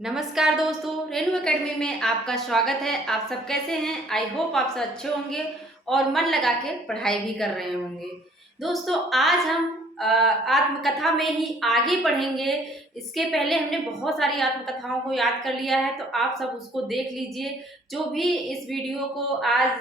नमस्कार दोस्तों, रेनू एकेडमी में आपका स्वागत है। आप सब कैसे हैं? आई होप आप सब अच्छे होंगे और मन लगा के पढ़ाई भी कर रहे होंगे। दोस्तों, आज हम आत्मकथा में ही आगे बढ़ेंगे। इसके पहले हमने बहुत सारी आत्मकथाओं को याद कर लिया है, तो आप सब उसको देख लीजिए। जो भी इस वीडियो को आज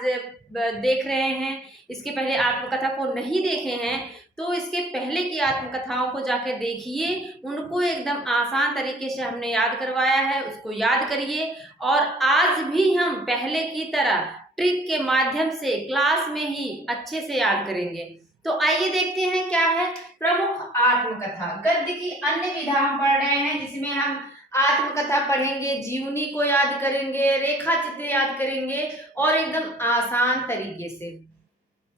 देख रहे हैं, इसके पहले आत्मकथा को नहीं देखे हैं, तो इसके पहले की आत्मकथाओं को जाके देखिए। उनको एकदम आसान तरीके से हमने याद करवाया है, उसको याद करिए। और आज भी हम पहले की तरह ट्रिक के माध्यम से क्लास में ही अच्छे से याद करेंगे। तो आइए देखते हैं क्या है प्रमुख आत्मकथा। गद्य की अन्य विधा हम पढ़ रहे हैं, जिसमें हम आत्मकथा पढ़ेंगे, जीवनी को याद करेंगे, रेखा चित्र याद करेंगे और एकदम आसान तरीके से।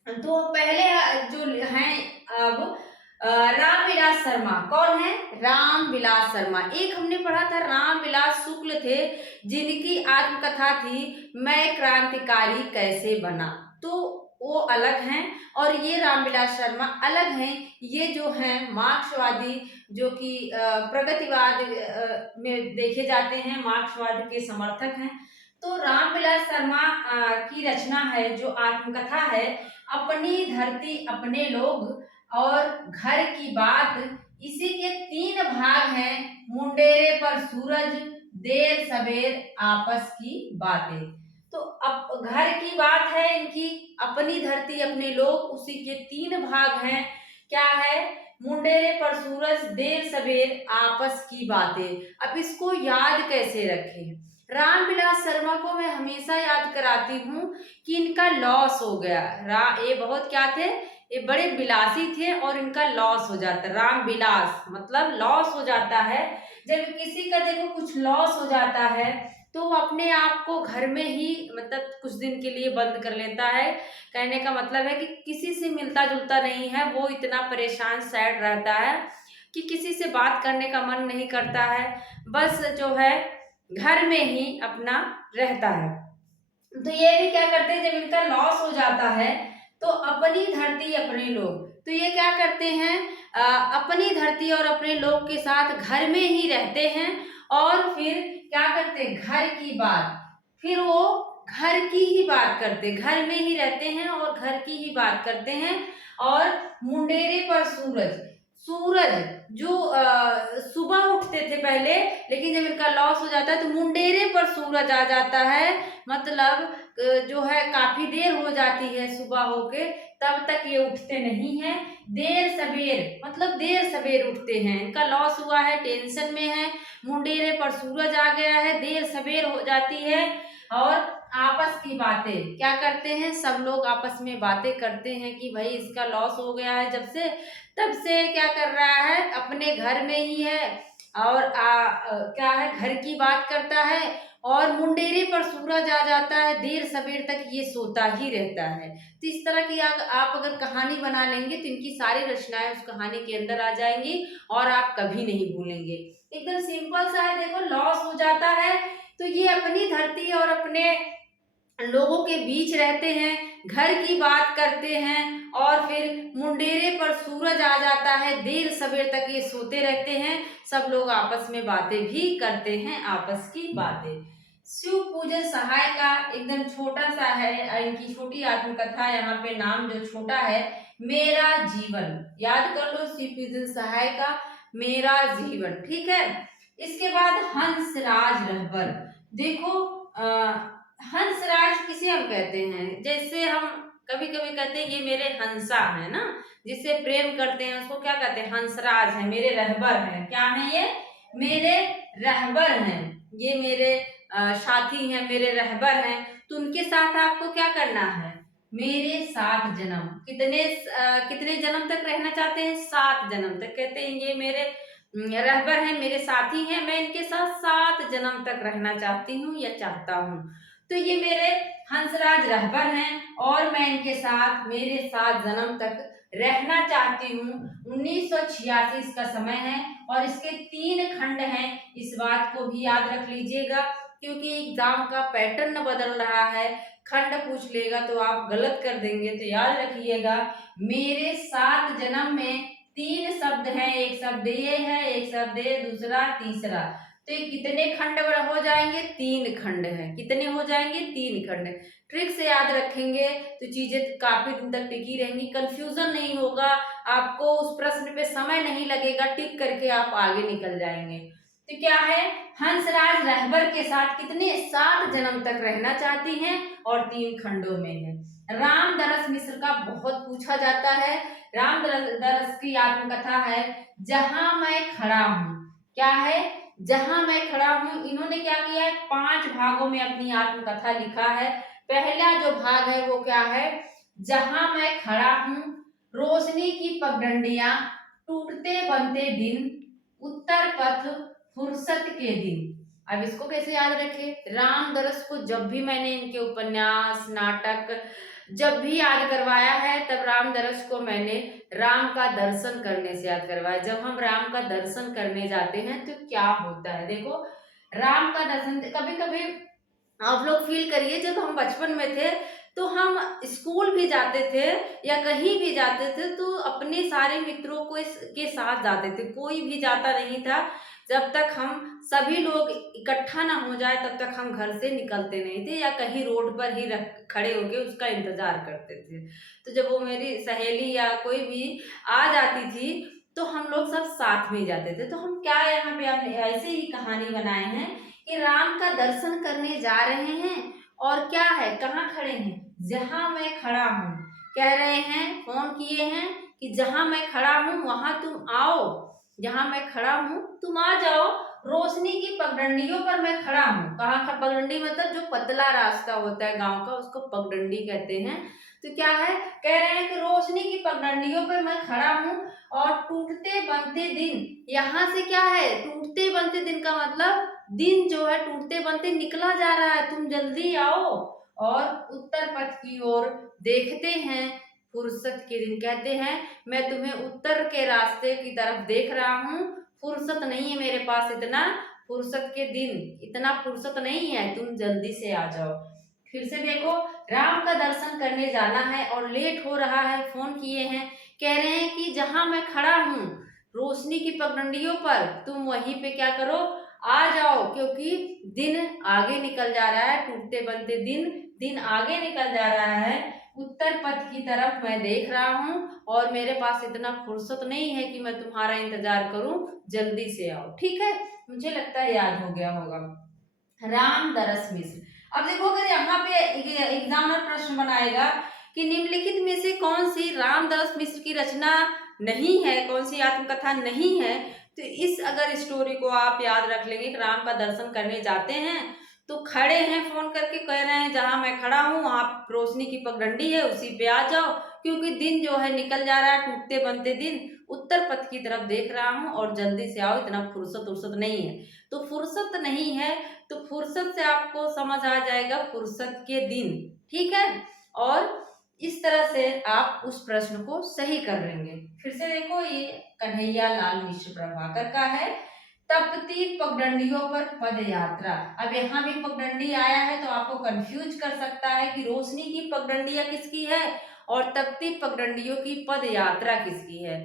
तो पहले जो हैं अब रामविलास शर्मा। कौन है? रामविलास शर्मा। एक हमने पढ़ा था रामविलास शुक्ल थे, जिनकी आत्मकथा थी मैं क्रांतिकारी कैसे बना। तो वो अलग हैं और ये रामविलास शर्मा अलग हैं। ये जो हैं मार्क्सवादी, जो कि प्रगतिवाद में देखे जाते हैं, मार्क्सवाद के समर्थक हैं। तो रामविलास शर्मा की रचना है, जो आत्मकथा है, अपनी धरती अपने लोग और घर की बात। इसी के 3 भाग हैं। मुंडेरे पर सूरज, देर सवेर आपस की बातें। तो अब घर की बात है इनकी, अपनी धरती अपने लोग, उसी के 3 भाग हैं। क्या है? मुंडेरे पर सूरज, देर सवेर आपस की बातें। अब इसको याद कैसे रखें? रामविलास शर्मा को मैं हमेशा याद कराती हूँ कि इनका लॉस हो गया। ये बहुत क्या थे? ये बड़े विलासी थे और इनका लॉस हो जाता। राम विलास मतलब लॉस हो जाता है। जब किसी का देखो कुछ लॉस हो जाता है, तो वो अपने आप को घर में ही मतलब कुछ दिन के लिए बंद कर लेता है। कहने का मतलब है कि किसी से मिलता जुलता नहीं है। वो इतना परेशान सैड रहता है कि किसी से बात करने का मन नहीं करता है। बस जो है घर में ही अपना रहता है। तो ये भी क्या करते हैं, जब इनका लॉस हो जाता है, तो अपनी धरती अपने लोग, तो ये क्या करते हैं, अपनी धरती और अपने लोग के साथ घर में ही रहते हैं। और फिर क्या करते हैं, घर की बात। फिर वो घर की ही बात करते, घर में ही रहते हैं और घर की ही बात करते हैं। और मुंडेरे पर सूरज, सूरज जो सुबह उठते थे पहले, लेकिन जब इनका लॉस हो जाता है तो मुंडेरे पर सूरज आ जाता है। मतलब जो है काफी देर हो जाती है सुबह होके, तब तक ये उठते नहीं हैं। देर सवेर मतलब देर सवेर उठते हैं। इनका लॉस हुआ है, टेंशन में है, मुंडेरे पर सूरज आ गया है, देर सवेर हो जाती है। और आपस की बातें क्या करते हैं, सब लोग आपस में बातें करते हैं कि भाई इसका लॉस हो गया है जब से, तब से क्या कर रहा है, अपने घर में ही है। और क्या है, घर की बात करता है। और मुंडेरे पर सूरज आ जाता है, देर सवेर तक ये सोता ही रहता है। तो इस तरह की आप अगर कहानी बना लेंगे, तो इनकी सारी रचनाएं उस कहानी के अंदर आ जाएंगी और आप कभी नहीं भूलेंगे। एकदम सिंपल सा है। देखो, लॉस हो जाता है तो ये अपनी धरती और अपने लोगों के बीच रहते हैं, घर की बात करते हैं। और फिर मुंडेरे पर सूरज आ जाता है, देर सवेर तक ये सोते रहते हैं। सब लोग आपस में बातें भी करते हैं, आपस की बातें। शिव पूजन सहाय का एकदम छोटा सा है, इनकी छोटी आत्मकथा। यहाँ पे नाम जो छोटा है, मेरा जीवन। याद कर लो, शिव पूजन सहाय का मेरा जीवन। ठीक है। इसके बाद हंसराज रहबर। देखो, हंसराज किसे हम कहते हैं? जैसे हम कभी कभी कहते हैं ये मेरे हंसा है ना, जिससे प्रेम करते हैं उसको क्या कहते हैं, हंसराज है, मेरे रहबर हैं। क्या है ये? मेरे रहबर हैं। ये मेरे साथी हैं, मेरे रहबर हैं। तो उनके साथ आपको क्या करना है? मेरे 7 जन्म। कितने जन्म तक रहना चाहते हैं? 7 जन्म तक। कहते हैं ये मेरे रहबर हैं, मेरे साथी हैं, मैं इनके साथ 7 जन्म तक रहना चाहती हूँ या चाहता हूँ। तो ये मेरे हंसराज रहबर हैं और मैं इनके साथ मेरे 7 जन्म तक रहना चाहती हूँ। 1986 इसका समय है और इसके 3 खंड हैं। इस बात को भी याद रख लीजिएगा, क्योंकि एग्जाम का पैटर्न बदल रहा है। खंड पूछ लेगा तो आप गलत कर देंगे, तो याद रखिएगा। मेरे 7 जन्म में 3 शब्द हैं, एक शब्द ये है, एक शब्द ये, दूसरा, तीसरा। तो ये कितने खंड हो जाएंगे? 3 खंड है। कितने हो जाएंगे? 3 खंड। ट्रिक से याद रखेंगे तो चीजें काफी दिन तक टिकी रहेंगी, कंफ्यूजन नहीं होगा, आपको उस प्रश्न पे समय नहीं लगेगा, टिक करके आप आगे निकल जाएंगे। तो क्या है, हंसराज रहबर के साथ कितने 7 जन्म तक रहना चाहती हैं और 3 खंडों में है। रामदरस मिश्र का बहुत पूछा जाता है। रामदरस की आत्मकथा है जहां मैं खड़ा हूं। क्या है? जहां मैं खड़ा हूं। इन्होंने क्या किया है? 5 भागों में अपनी आत्मकथा लिखा है। पहला जो भाग है वो क्या है? जहां मैं खड़ा हूं, रोशनी की पगडंडियां, टूटते बनते दिन, उत्तर पथ, फुर्सत के दिन। अब इसको कैसे याद रखे? रामदरस को जब भी मैंने इनके उपन्यास, नाटक जब भी याद करवाया है, तब रामदरस को मैंने राम का दर्शन करने से याद करवाया। जब हम राम का दर्शन करने जाते हैं तो क्या होता है, देखो राम का दर्शन कभी कभी आप लोग फील करिए, जब हम बचपन में थे तो हम स्कूल भी जाते थे या कहीं भी जाते थे तो अपने सारे मित्रों को के साथ जाते थे, कोई भी जाता नहीं था जब तक हम सभी लोग इकट्ठा ना हो जाए, तब तक हम घर से निकलते नहीं थे या कहीं रोड पर ही खड़े होके उसका इंतजार करते थे। तो जब वो मेरी सहेली या कोई भी आ जाती थी तो हम लोग सब साथ में जाते थे। तो हम क्या यहाँ पे हमने ऐसे ही कहानी बनाए हैं कि राम का दर्शन करने जा रहे हैं और क्या है, कहाँ खड़े हैं? जहां मैं खड़ा हूँ। कह रहे हैं, फोन किए हैं कि जहां मैं खड़ा हूँ वहां तुम आओ, जहां मैं खड़ा हूँ तुम आ जाओ, रोशनी की पगडंडियों पर मैं खड़ा हूँ। कहाँ का पगडंडी? मतलब जो पतला रास्ता होता है गांव का, उसको पगडंडी कहते हैं। तो क्या है, कह रहे हैं कि रोशनी की पगडंडियों पर मैं खड़ा हूँ और टूटते बनते दिन। यहाँ से क्या है, टूटते बनते दिन का मतलब दिन जो है टूटते बनते निकला जा रहा है, तुम जल्दी आओ। और उत्तर पथ की ओर देखते हैं, फुर्सत के दिन। कहते हैं मैं तुम्हें उत्तर के रास्ते की तरफ देख रहा हूँ, फुर्सत नहीं है मेरे पास इतना, फुर्सत के दिन इतना फुर्सत नहीं है, तुम जल्दी से आ जाओ। फिर से देखो, राम का दर्शन करने जाना है और लेट हो रहा है, फोन किए हैं, कह रहे हैं कि जहां मैं खड़ा हूँ रोशनी की पगडंडियों पर, तुम वहीं पे क्या करो, आ जाओ, क्योंकि दिन आगे निकल जा रहा है, टूटते बनते दिन, दिन आगे निकल जा रहा है, उत्तर पथ की तरफ मैं देख रहा हूँ और मेरे पास इतना फुर्सत नहीं है कि मैं तुम्हारा इंतजार करूं, जल्दी से आओ। ठीक है, मुझे लगता है याद हो गया होगा। रामदरस मिश्र। अब देखो, अगर यहाँ पे एग्जामिनर प्रश्न बनाएगा कि निम्नलिखित में से कौन सी रामदरस मिश्र की रचना नहीं है, कौन सी आत्मकथा नहीं है, तो इस अगर स्टोरी को आप याद रख लेंगे कि राम का दर्शन करने जाते हैं तो खड़े हैं, फोन करके कह रहे हैं जहां मैं खड़ा हूं वहां रोशनी की पगडंडी है, उसी पे आ जाओ, क्योंकि दिन जो है निकल जा रहा है, टूटते बनते दिन, उत्तर पथ की तरफ देख रहा हूं और जल्दी से आओ, इतना फुर्सत उर्सत नहीं है। तो फुर्सत नहीं है तो फुर्सत से आपको समझ आ जाएगा फुर्सत के दिन। ठीक है, और इस तरह से आप उस प्रश्न को सही कर लेंगे। फिर से देखो, ये कन्हैया लाल मिश्र प्रभाकर का है, तपती पगडंडियों पर पद यात्रा। अब यहाँ भी पगडंडी आया है तो आपको कंफ्यूज कर सकता है कि रोशनी की पगडंडियां किसकी है और तपती पगडंडियों की पद यात्रा किसकी है।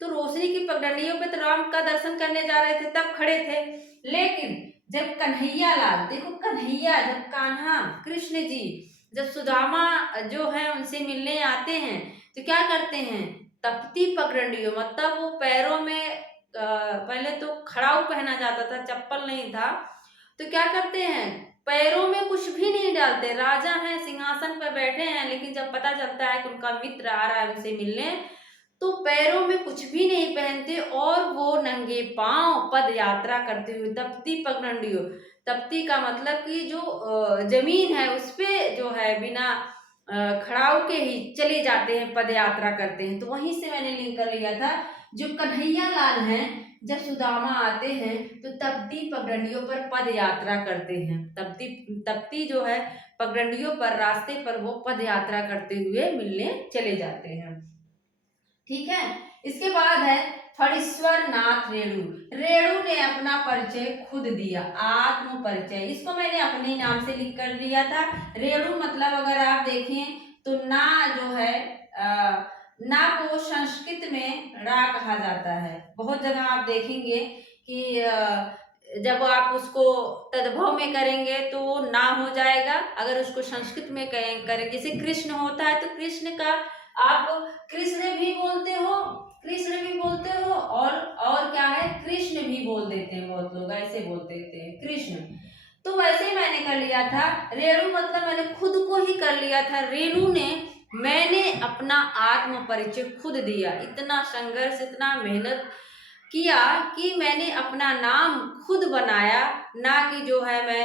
तो रोशनी की पगडंडियों पे तो राम का दर्शन करने जा रहे थे तब खड़े थे, लेकिन जब कन्हैया लाल, देखो कन्हैया, जब कान्हा कृष्ण जी जब सुदामा जो है उनसे मिलने आते हैं तो क्या करते हैं, तपती पगडंडियों मतलब वो पैरों में पहले तो खड़ाऊ पहना जाता था, चप्पल नहीं था, तो क्या करते हैं, पैरों में कुछ भी नहीं डालते, राजा हैं सिंहासन पर बैठे हैं, लेकिन जब पता चलता है कि उनका मित्र आ रहा है उनसे मिलने, तो पैरों में कुछ भी नहीं पहनते और वो नंगे पांव पद यात्रा करते हुए तपती पगडंडियों, तपती का मतलब कि जो जमीन है उस पे जो है बिना खड़ाऊ के ही चले जाते हैं, पद यात्रा करते हैं। तो वहीं से मैंने लिंक कर लिया था, जो कन्हैया लाल हैं जब सुदामा आते हैं तो तपती पगडंडियों पर पद यात्रा करते हैं, तपती तपती जो है पगडंडियों पर रास्ते पर वो पद यात्रा करते हुए मिलने चले जाते हैं। ठीक है, इसके बाद है फणीश्वर नाथ रेणु। रेणु ने अपना परिचय खुद दिया, आत्म परिचय, इसको मैंने अपने नाम से लिख कर दिया था। रेणु मतलब अगर आप देखें तो ना जो है ना को संस्कृत में रा कहा जाता है। बहुत जगह आप देखेंगे कि जब आप उसको तद्भव में करेंगे तो वो ना हो जाएगा। अगर उसको संस्कृत में करें, जैसे कृष्ण होता है तो कृष्ण का आप कृष्ण भी बोलते हो, कृष्ण भी बोलते हो, और क्या है, कृष्ण भी बोल देते हैं, बहुत लोग ऐसे बोल देते हैं कृष्ण। तो वैसे ही मैंने कर लिया था। रेणु मतलब मैंने खुद को ही कर लिया था, रेणु ने, मैंने अपना आत्म परिचय खुद दिया। इतना संघर्ष, इतना मेहनत किया कि मैंने अपना नाम खुद बनाया, ना कि जो है मैं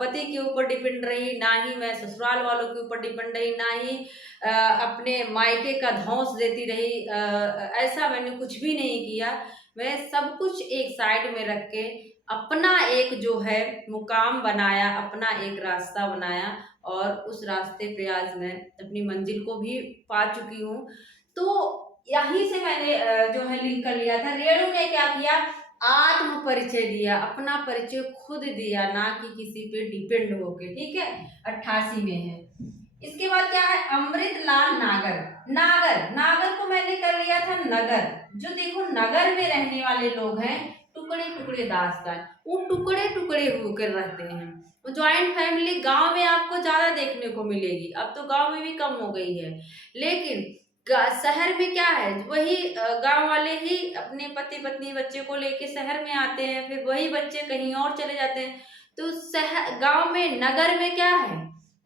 पति के ऊपर डिपेंड रही, ना ही मैं ससुराल वालों के ऊपर डिपेंड रही, ना ही अपने मायके का धौंस देती रही। ऐसा मैंने कुछ भी नहीं किया। मैं सब कुछ एक साइड में रख के अपना एक जो है मुकाम बनाया, अपना एक रास्ता बनाया, और उस रास्ते पे आज मैं अपनी मंजिल को भी पा चुकी हूँ। तो यहीं से मैंने जो है लिंक कर लिया था। रेणु ने क्या किया, आत्म परिचय दिया, अपना परिचय खुद दिया, ना कि किसी पे डिपेंड होके। ठीक है, 88 में है। इसके बाद क्या है, अमृतलाल नागर। नागर, नागर को मैंने कर लिया था नगर। जो देखो नगर में रहने वाले लोग हैं, टुकड़े टुकड़े दास्तान, वो टुकड़े टुकड़े होकर रहते हैं। ज्वाइंट फैमिली गांव में आपको ज्यादा देखने को मिलेगी, अब तो गांव में भी कम हो गई है, लेकिन शहर में क्या है, वही गांव वाले ही अपने पति पत्नी बच्चे को लेके शहर में आते हैं, फिर वही बच्चे कहीं और चले जाते हैं। तो शहर गांव में, नगर में क्या है,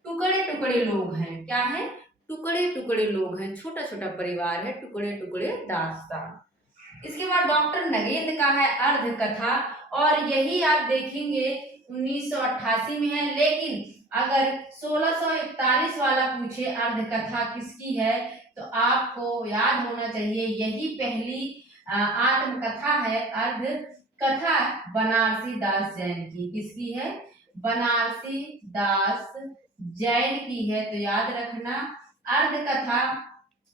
टुकड़े टुकड़े लोग हैं। क्या है, टुकड़े टुकड़े लोग हैं, छोटा छोटा परिवार है, टुकड़े टुकड़े दास्तान। इसके बाद डॉक्टर नगेंद्र का है अर्ध कथा, और यही आप देखेंगे 1988 में है। लेकिन अगर 1641 वाला पूछे अर्ध कथा किसकी है, तो आपको याद होना चाहिए यही पहली आत्मकथा है। अर्ध कथा बनारसी दास जैन की, किसकी है, बनारसी दास जैन की है। तो याद रखना, अर्ध कथा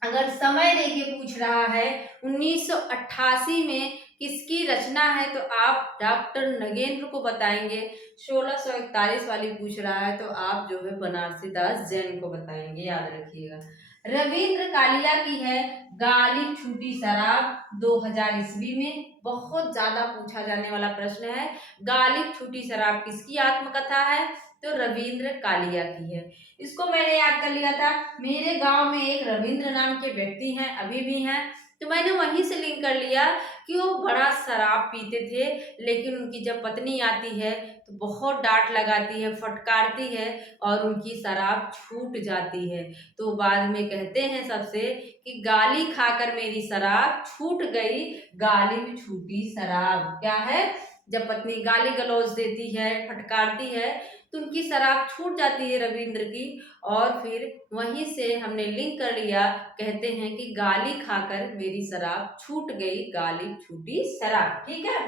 अगर समय देके पूछ रहा है 1988 में किसकी रचना है, तो आप डॉक्टर नगेंद्र को बताएंगे। 1641 वाली पूछ रहा है तो आप जो है बनारसी दास जैन को बताएंगे, याद रखिएगा। रविंद्र कालिया की है गालिब छूटी शराब, 2000 ईस्वी में। बहुत ज्यादा पूछा जाने वाला प्रश्न है, गालिब छूटी शराब किसकी आत्मकथा है, तो रविंद्र कालिया की है। इसको मैंने याद कर लिया था। मेरे गांव में एक रविंद्र नाम के व्यक्ति हैं, अभी भी हैं, तो मैंने वहीं से लिंक कर लिया कि वो बड़ा शराब पीते थे, लेकिन उनकी जब पत्नी आती है तो बहुत डांट लगाती है, फटकारती है, और उनकी शराब छूट जाती है। तो बाद में कहते हैं सबसे कि गाली खाकर मेरी शराब छूट गई, गाली में छूटी शराब। क्या है, जब पत्नी गाली गलौज देती है, फटकारती है, तो उनकी शराब छूट जाती है रविंद्र की। और फिर वहीं से हमने लिंक कर लिया, कहते हैं कि गाली खाकर मेरी शराब छूट गई, गाली छूटी शराब। ठीक है,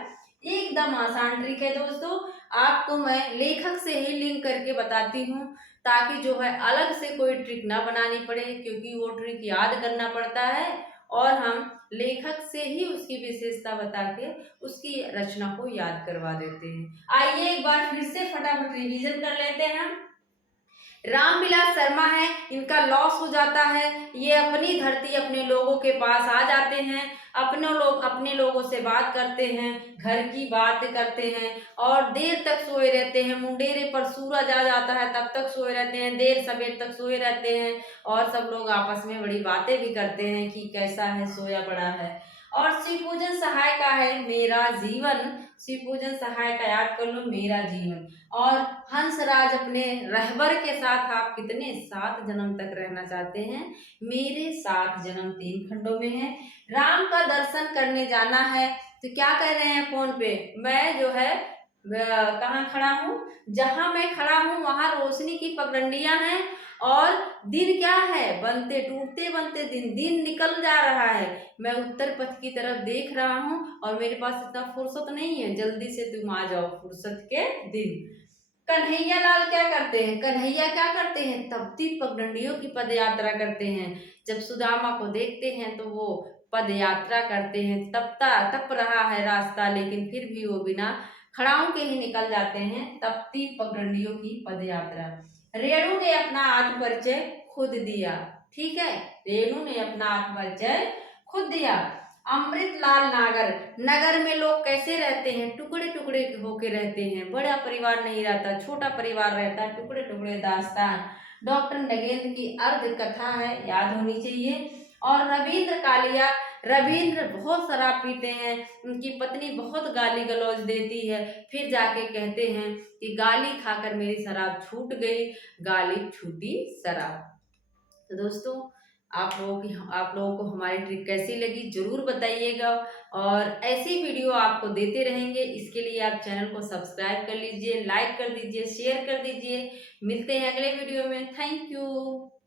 एकदम आसान ट्रिक है दोस्तों। आपको मैं लेखक से ही लिंक करके बताती हूँ, ताकि जो है अलग से कोई ट्रिक ना बनानी पड़े, क्योंकि वो ट्रिक याद करना पड़ता है, और हम लेखक से ही उसकी विशेषता बता के उसकी रचना को याद करवा देते हैं। आइए एक बार फिर से फटाफट रिवीजन कर लेते हैं हम। रामविलास शर्मा है, इनका लॉस हो जाता है, ये अपनी धरती अपने लोगों के पास आ जाते हैं, अपने लोगों से बात करते हैं, घर की बात करते हैं, और देर तक सोए रहते हैं। मुंडेरे पर सूरज आ जाता है तब तक सोए रहते हैं, देर सवेर तक सोए रहते हैं, और सब लोग आपस में बड़ी बातें भी करते हैं कि कैसा है, सोया पड़ा है। और शिवपूजन सहाय का है मेरा जीवन, शिवपूजन सहाय का याद कर लो, मेरा जीवन। और हंसराज अपने रहबर के साथ आप कितने 7 जन्म तक रहना चाहते हैं, मेरे 7 जन्म 3 खंडों में है। राम का दर्शन करने जाना है, तो क्या कर रहे हैं फोन पे, मैं जो है कहाँ खड़ा हूँ, जहां मैं खड़ा हूँ वहां रोशनी की पगडंडियां हैं, और दिन क्या है, बनते टूटते बनते दिन, दिन निकल जा रहा है। मैं उत्तर पथ की तरफ देख रहा हूँ, और मेरे पास इतना फुर्सत नहीं है, जल्दी से तुम आ जाओ फुर्सत के दिन। कन्हैया लाल क्या करते हैं, कन्हैया क्या करते हैं, तपती पगडंडियों की पद यात्रा करते हैं। जब सुदामा को देखते हैं तो वो पद यात्रा करते हैं, तप रहा है रास्ता, लेकिन फिर भी वो बिना खड़ाओं के ही निकल जाते हैं, तपती पगडंडियों की पद यात्रा। रेणु ने अपना आत्म परिचय खुद दिया। ठीक है, रेणु ने अपना आत्म परिचय खुद दिया। अमृतलाल नागर। नगर में लोग कैसे रहते हैं? टुकड़े टुकड़े होके रहते हैं, बड़ा परिवार नहीं रहता, छोटा परिवार रहता है, टुकड़े टुकड़े दास्तान। डॉक्टर नगेंद्र की अर्ध कथा है, याद होनी चाहिए। और रविंद्र कालिया, रविंद्र बहुत शराब पीते हैं, उनकी पत्नी बहुत गाली गलौज देती है, फिर जाके कहते हैं कि गाली खाकर मेरी शराब छूट गई, गाली छूटी शराब। तो दोस्तों, आप लोगों को हमारी ट्रिक कैसी लगी जरूर बताइएगा, और ऐसी वीडियो आपको देते रहेंगे। इसके लिए आप चैनल को सब्सक्राइब कर लीजिए, लाइक कर दीजिए, शेयर कर दीजिए। मिलते हैं अगले वीडियो में। Thank you.